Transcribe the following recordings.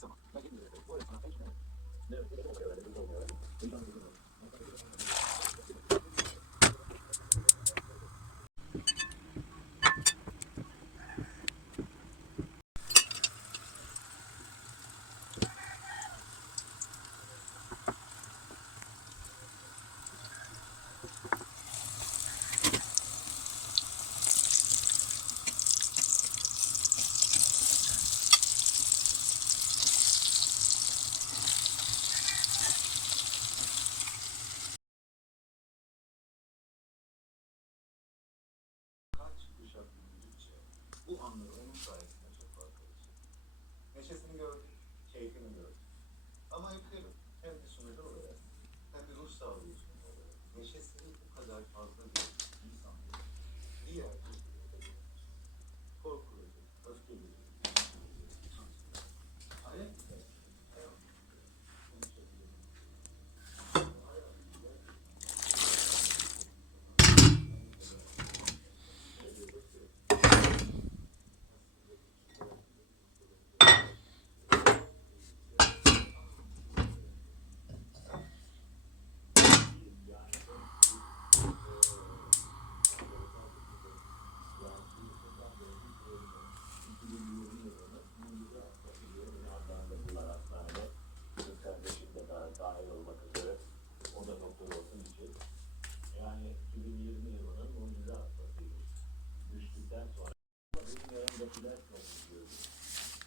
There is no way around it.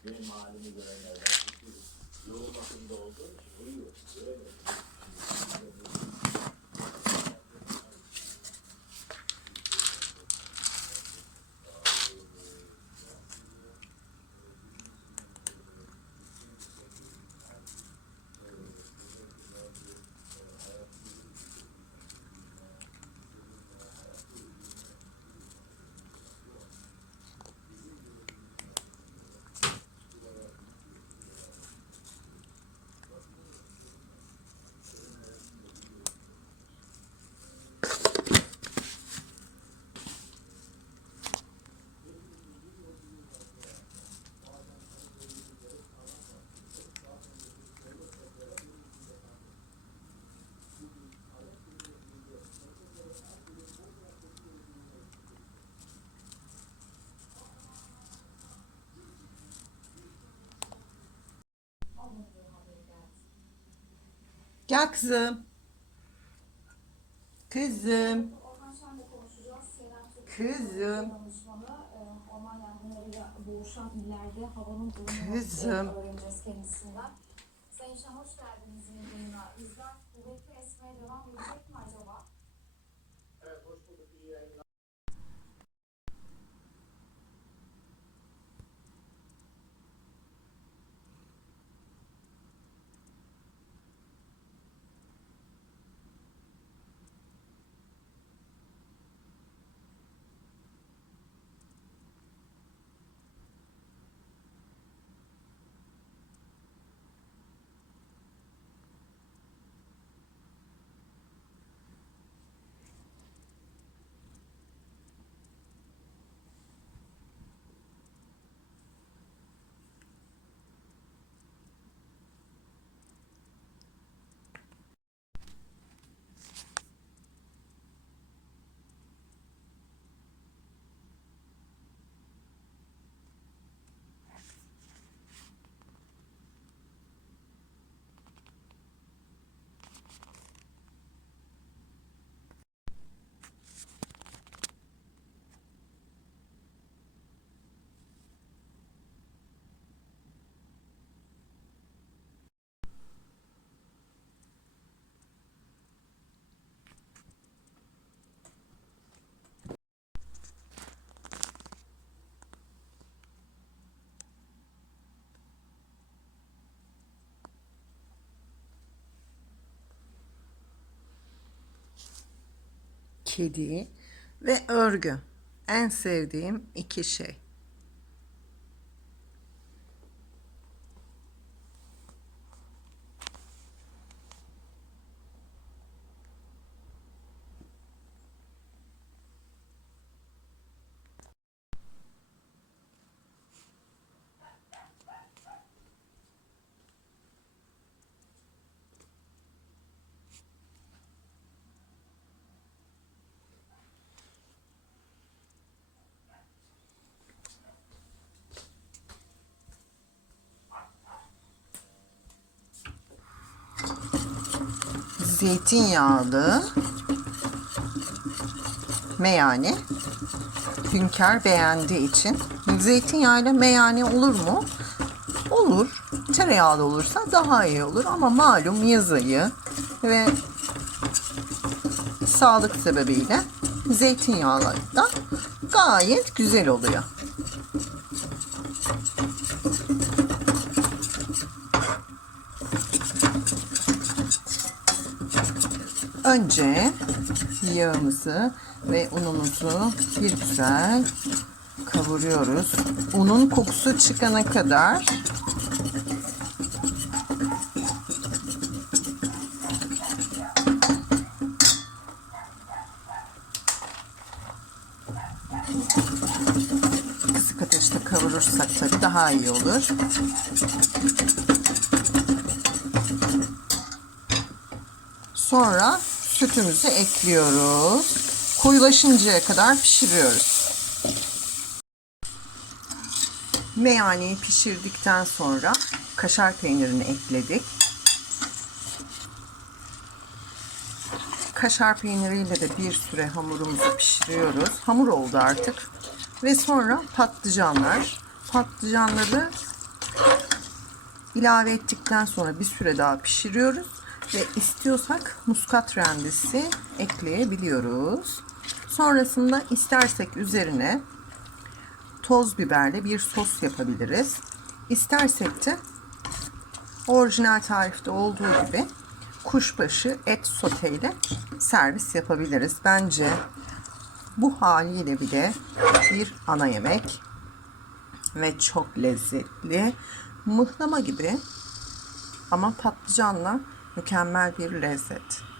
Benim halimi görenlerden tutuyoruz. Yoğun bakımda olduğu için uyuyor. Göremiyorum. Gel kızım. Kızım. Kızım. e, Kızım. öğreneceğiz kendisinden. Sayın Şen hoş geldiniz yine yayına. Rüzgar kuvvetli esmeye devam edecek mi acaba? Evet, hoş bulduk. İyi yayınlar. Kedi ve örgü. En sevdiğim iki şey. Zeytinyağlı meyane Hünkar beğendiği için zeytinyağıyla meyane olur mu? Olur. Tereyağlı olursa daha iyi olur ama malum yaz ayı ve sağlık sebebiyle zeytinyağlı da gayet güzel oluyor. Önce yağımızı ve unumuzu bir güzel kavuruyoruz. Unun kokusu çıkana kadar kısık ateşte kavurursak tabii daha iyi olur. Sonra sütümüzü ekliyoruz. Koyulaşıncaya kadar pişiriyoruz. Meyaneyi pişirdikten sonra kaşar peynirini ekledik. Kaşar peyniriyle de bir süre hamurumuzu pişiriyoruz. Hamur oldu artık. Ve sonra patlıcanlar. Patlıcanları ilave ettikten sonra bir süre daha pişiriyoruz ve istiyorsak muskat rendesi ekleyebiliyoruz. Sonrasında istersek üzerine toz biberle bir sos yapabiliriz. İstersek de orijinal tarifte olduğu gibi kuşbaşı et soteyle servis yapabiliriz. Bence bu haliyle bile bir ana yemek ve çok lezzetli. Mıhlama gibi ama patlıcanla mükemmel bir lezzet.